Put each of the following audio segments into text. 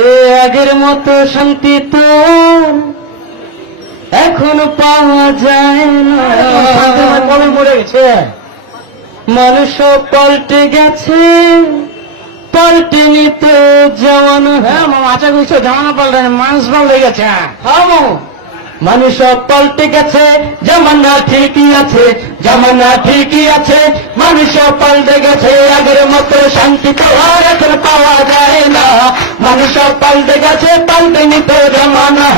এ আগের মতো শান্তি তো এখন পাওয়া যায় না। কবে মরে গেছে? মানুষও পাল্টে গেছে, পাল্টেনি তো জামানা। হ্যাঁ মামা, আচ্ছা বুঝছো, জামানা পাল্টে মানুষ পাল্টে গেছে। হ্যাঁ মামু, মানুষও পাল্টে গেছে, জামানা ঠিকই আছে, জামানা ঠিকই আছে, মানুষও পাল্টে গেছে। আগের মতো শান্তি তো আর এখন পাওয়া যায় না। মানুষও পাল্টে গেছে, পাল্টেনি তো জামানা।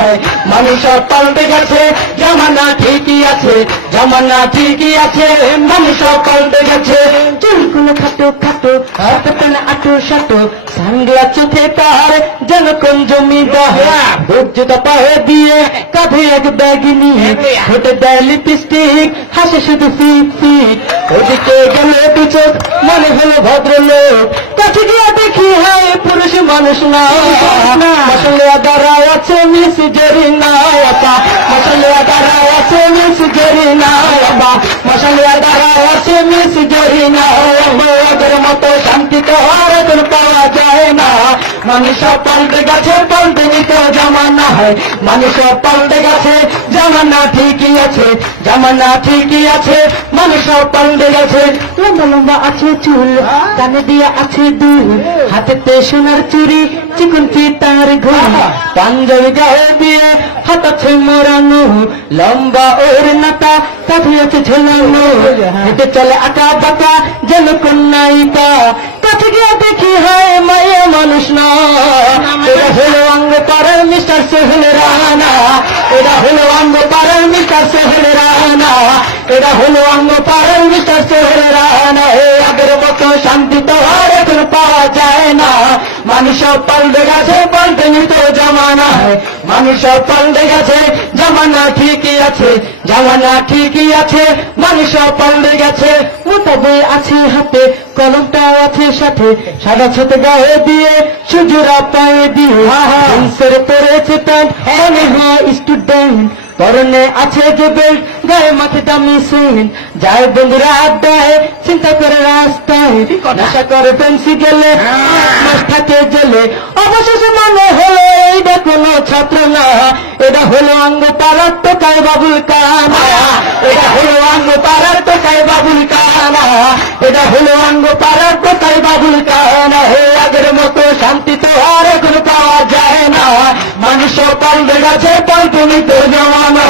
মানুষও পাল্টে গেছে, জামানা ঠিকই আছে, জামানা ঠিকই আছে, মানুষও পাল্টে গেছে। চুলগুলো খাটো খাটো, হাতে পেলে আটো সাটো, সানগ্লাস চোখে তার যেন কোন জমিদার। বুট জুতা পায়ে দিয়ে, কাঁধে এক ব্যাগ নিয়ে, ঠোঁটে দেয় লিপস্টিক, হাসে শুধু ফিক ফিক। ওদিকে গেলে দু চোখ, মনে হলো ভদ্রলোক, কাছে গিয়ে দেখি হয় পুরুষ মানুষ না। মশলে দাঁড়ায় আছে মিস জেরিনা, মশলে দাঁড়ায় আছে মিস জেরিনা, মশলে দাঁড়ায় আছে মিস জেরিনা। আগের মতো শান্তি তো আর এখন পাওয়া যায় না। মানুষ পাল্টে গেছে, পাল্টেনি তো জামানা। মানুষ পাল্টে গেছে, জামানা ঠিকই আছে, জামানা ঠিকই আছে, মানুষ পাল্টে গেছে। লম্বা লম্বা আছে চুল, কানে দিয়া আছে দুল, হাতেতে সোনার চুড়ি, চিকন ফিতার ঘুম, পাঞ্জাবি গায়ে দিয়ে হাত আছে মোড়ানো, লম্বা ওর নাতা কাঁধে আছে ঝোলানো, হেঁটে চলে আঁকা বাঁকা যেন কোন নায়িকা। কাছে গিয়ে দেখি হয় মায়া মানুষ না। এটা হলো অঙ্গ পাড়ার মিস্টার সোহেল রানা, এটা হলো অঙ্গ পাড়ার মিস্টার সোহেল রানা, এটা হলো অঙ্গ পাড়ার মিস্টার সোহেল রানা। আগের মতো শান্তি তো আর এখন পাওয়া যায় না। মানুষ পাল্টে গেছে, পাল্টেনি তো জামানা। মানুষ পাল্টে গেছে, জামানা ঠিকই আছে, জামানা ঠিকই আছে, মানুষ পাল্টে গেছে। মোটা বই আছে হাতে, কলমটাও আছে সাথে, সাদা ছাতে গায়ে দিয়ে, সুজুরা পায়ে দিয়ে, জিন্সের পরেছে প্যান্ট, মনে হয় স্টুডেন্ট, পরনে আছে যে বেল্ট, গায়ে মাঠে দামি সেন্ট, যায় বন্ধুরা আড্ডায়, চিন্তা করে রাস্তায়, নেশা করে ফেন্সি গেলে, মাস থাকে জেলে। অবশেষে মনে হলো এইটা কোনো ছাত্র না, এটা হলো অঙ্গ পাড়ার টোকায় বাবুল কানা, এটা হলো অঙ্গ পাড়ার টোকায় বাবুল কানা, এটা হলো অঙ্গ পাড়ার টোকায় বাবুল কানা। আগের মতো শান্তি তো আর এখন পাওয়া যায় না। মানুষ পাল্টে গেছে, পাল্টেনি তো জামানা।